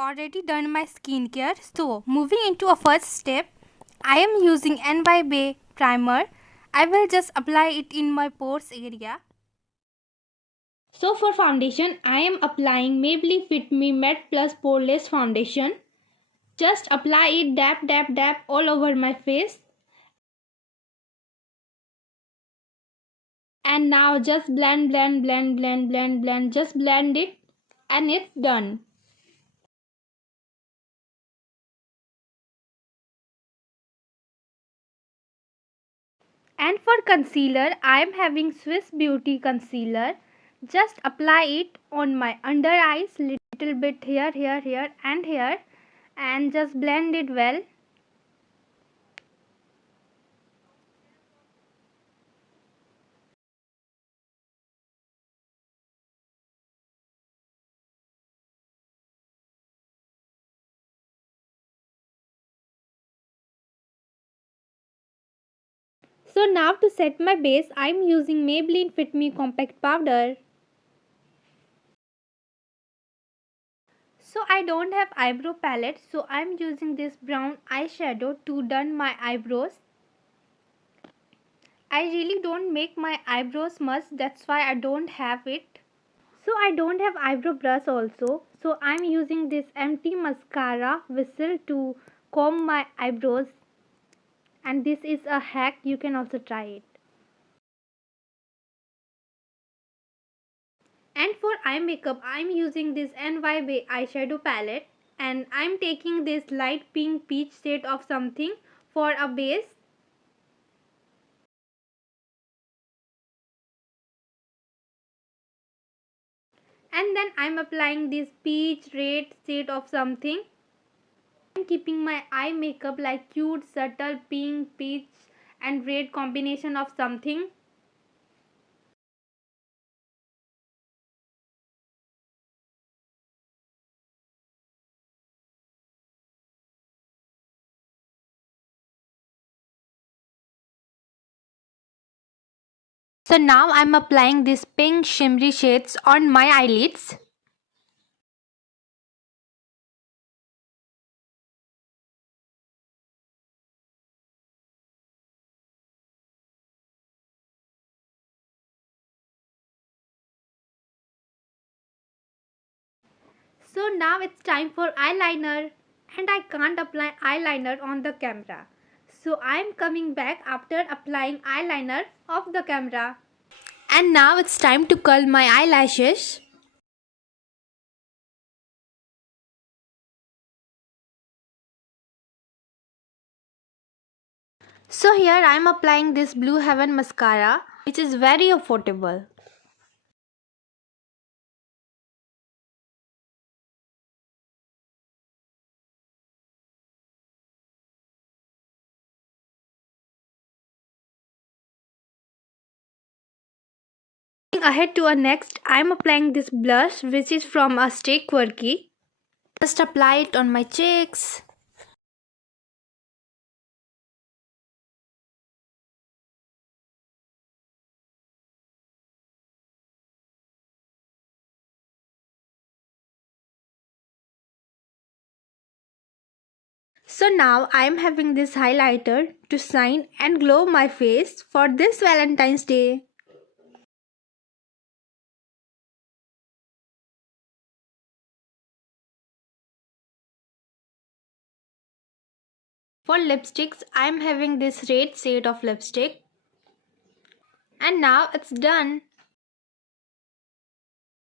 already done my skincare. So moving into a first step, I am using NYB primer. I will just apply it in my pores area. So for foundation, I am applying Maybelline Fit Me Matte Plus Poreless Foundation. Just apply it, dab dab dab all over my face. And now just blend, just blend it and it's done. And for concealer, I am having Swiss Beauty concealer. Just apply it on my under eyes, little bit here, and here, and just blend it well. So now to set my base, I am using Maybelline Fit Me Compact Powder. So I don't have eyebrow palette, so I am using this brown eyeshadow to done my eyebrows. I really don't make my eyebrows much, that's why I don't have it. So I don't have eyebrow brush also, so I am using this empty mascara whistle to comb my eyebrows, and this is a hack, you can also try it. And for eye makeup, I am using this NYB eyeshadow palette, and I am taking this light pink peach shade of something for a base. And then I am applying this peach red shade of something. I am keeping my eye makeup like cute subtle pink, peach and red combination of something. So now I'm applying these pink shimmery shades on my eyelids. So now it's time for eyeliner, and I can't apply eyeliner on the camera. So I'm coming back after applying eyeliner off the camera. And now it's time to curl my eyelashes. So here I am applying this Blue Heaven mascara, which is very affordable. Ahead to our next, I am applying this blush, which is from a Stay Quirky. Just apply it on my cheeks. So now I am having this highlighter to shine and glow my face for this Valentine's Day. For lipsticks, I am having this red shade of lipstick. And now it's done.